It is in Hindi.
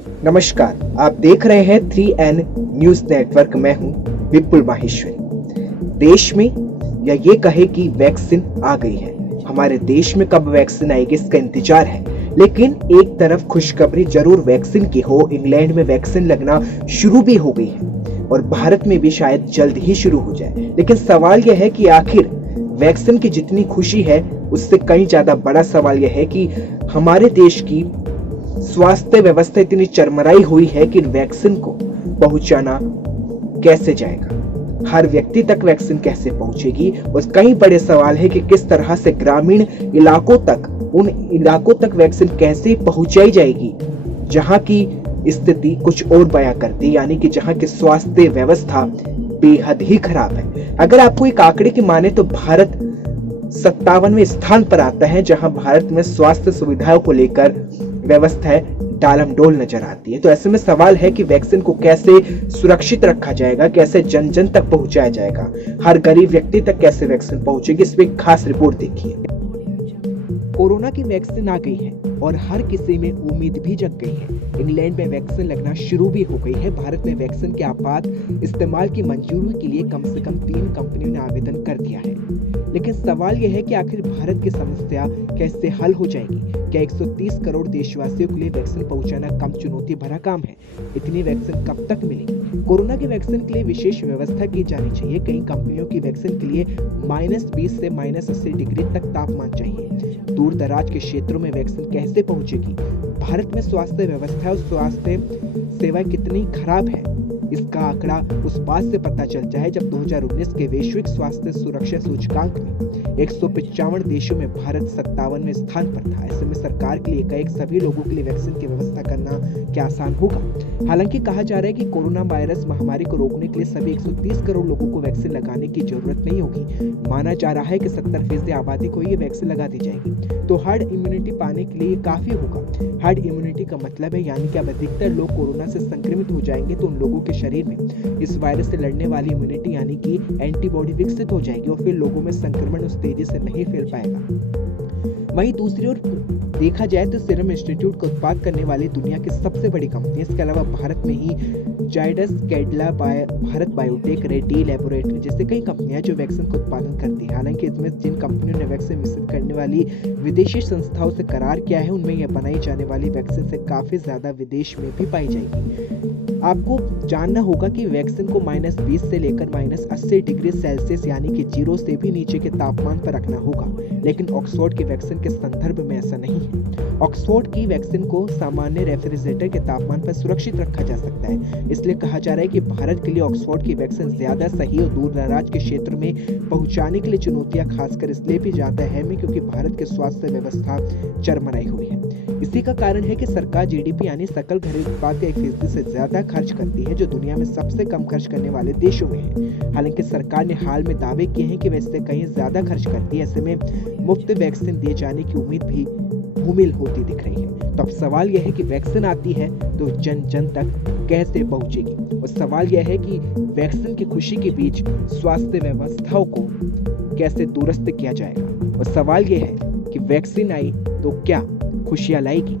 नमस्कार, आप देख रहे हैं 3N न्यूज नेटवर्क। मैं हूं विपुल माहेश्वरी। देश में या ये कहे कि वैक्सीन आ गई है। हमारे देश में कब वैक्सीन आएगी इसका इंतजार है, लेकिन एक तरफ खुशखबरी जरूर वैक्सीन की हो। इंग्लैंड में वैक्सीन लगना शुरू भी हो गई है और भारत में भी शायद जल्द ही शुरू हो जाए। लेकिन सवाल यह है कि आखिर वैक्सीन की जितनी खुशी है उससे कहीं ज्यादा बड़ा सवाल यह है कि हमारे देश की स्वास्थ्य व्यवस्था इतनी चरमराई हुई है कि वैक्सीन को पहुंचाना कैसे जाएगा, हर व्यक्ति तक वैक्सीन कैसे पहुंचेगी। और कई बड़े सवाल है कि किस तरह से ग्रामीण इलाकों तक, उन इलाकों तक वैक्सीन कैसे पहुंचाई जाएगी जहां की स्थिति कुछ और बयां करती, यानी कि जहां की स्वास्थ्य व्यवस्था बेहद ही खराब है। अगर आपको एक आंकड़े की माने तो भारत 57वें स्थान पर आता है, जहां भारत में स्वास्थ्य सुविधाओं को लेकर व्यवस्थाएं डालमडोल नजर आती है। तो ऐसे में सवाल है कि वैक्सीन को कैसे सुरक्षित रखा जाएगा, कैसे जन जन तक पहुंचाया जाएगा, हर गरीब व्यक्ति तक कैसे वैक्सीन पहुंचेगी। इस पे खास रिपोर्ट देखिए। कोरोना की वैक्सीन आ गई है और हर किसी में उम्मीद भी जग गई है। इंग्लैंड में वैक्सीन लगना शुरू भी हो गई है। भारत में वैक्सीन के आपात इस्तेमाल की मंजूरी के लिए कम से कम 3 कंपनियों ने आवेदन कर दिया है। लेकिन सवाल यह है कि आखिर भारत की समस्या कैसे हल हो जाएगी। क्या 130 करोड़ देशवासियों के लिए वैक्सीन पहुंचाना कम चुनौती भरा काम है? इतनी वैक्सीन कब तक मिलेगी? कोरोना की वैक्सीन के लिए विशेष व्यवस्था की जानी चाहिए। कई कंपनियों की वैक्सीन के लिए -20 से -80 डिग्री तक तापमान चाहिए। दूर दराज के क्षेत्रों में वैक्सीन कैसे पहुंचेगी? भारत में स्वास्थ्य व्यवस्था और स्वास्थ्य सेवाएं कितनी खराब है, इसका आंकड़ा उस बात से पता चलता है जब 2019 के वैश्विक स्वास्थ्य सुरक्षा सूचकांक में 155 देशों में भारत 57वें स्थान पर था। ऐसे में सरकार के लिए एकाएक सभी लोगों के लिए वैक्सीन की व्यवस्था करना क्या आसान होगा? हालांकि कहा जा रहा है कि कोरोना वायरस महामारी को रोकने के लिए सभी 130 करोड़ लोगों को वैक्सीन लगाने की जरूरत नहीं होगी। माना जा रहा है कि 70% आबादी को ये वैक्सीन लगा दी जाएगी तो हर्ड इम्यूनिटी पाने के लिए काफी होगा। हर्ड इम्यूनिटी का मतलब है यानी कि अब अधिकतर लोग कोरोना से संक्रमित हो जाएंगे तो उन लोगों के शरीर में इस वायरस से लड़ने वाली इम्यूनिटी यानी कि एंटीबॉडी विकसित हो जाएगी और फिर लोगों में संक्रमण उस तेजी से नहीं फैल पाएगा। वहीं दूसरी ओर देखा जाए तो सीरम इंस्टीट्यूट का उत्पाद करने वाली दुनिया की सबसे बड़ी कंपनी, इसके अलावा भारत में ही जायडस, कैडिला, भारत बायोटेक, रेड्डी लैबोरेटरी जैसे कई कंपनियां जो वैक्सीन का उत्पादन करती है। हालांकि इसमें जिन कंपनियों ने वैक्सीन विकसित करने वाली विदेशी संस्थाओं से करार किया है उनमें यह बनाई जाने वाली वैक्सीन से काफी ज्यादा विदेश में भी पाई जाएगी। आपको जानना होगा कि वैक्सीन को -20 से लेकर -80 डिग्री सेल्सियस यानी कि 0 से भी नीचे के तापमान पर रखना होगा। लेकिन ऑक्सफोर्ड की वैक्सीन के संदर्भ में ऐसा नहीं है। ऑक्सफोर्ड की वैक्सीन को सामान्य रेफ्रिजरेटर के तापमान पर सुरक्षित रखा जा सकता है। इसलिए कहा जा रहा है कि भारत के लिए ऑक्सफोर्ड की वैक्सीन ज्यादा सही और दूर दराज के क्षेत्र में पहुंचाने के लिए चुनौतियां खासकर इसलिए भी ज्यादा है क्योंकि भारत की स्वास्थ्य व्यवस्था चरमराई हुई है। इसी का कारण है कि सरकार जीडीपी यानी सकल घरेलू उत्पाद का 1% से ज्यादा खर्च करती है, जो दुनिया में सबसे कम खर्च करने वाले देशों में है। हालांकि सरकार ने हाल में दावे किए हैं कि वह इससे कहीं ज्यादा खर्च करती है। ऐसे में मुफ्त वैक्सीन दिए जाने की उम्मीद भी धूमिल होती दिख रही है। तो अब सवाल यह है कि वैक्सीन आती है तो जन जन तक कैसे पहुंचेगी? और सवाल यह है कि वैक्सीन की खुशी के बीच स्वास्थ्य व्यवस्थाओं को कैसे दुरुस्त किया जाएगा। और सवाल यह है कि वैक्सीन आई तो क्या खुशियां लाएगी?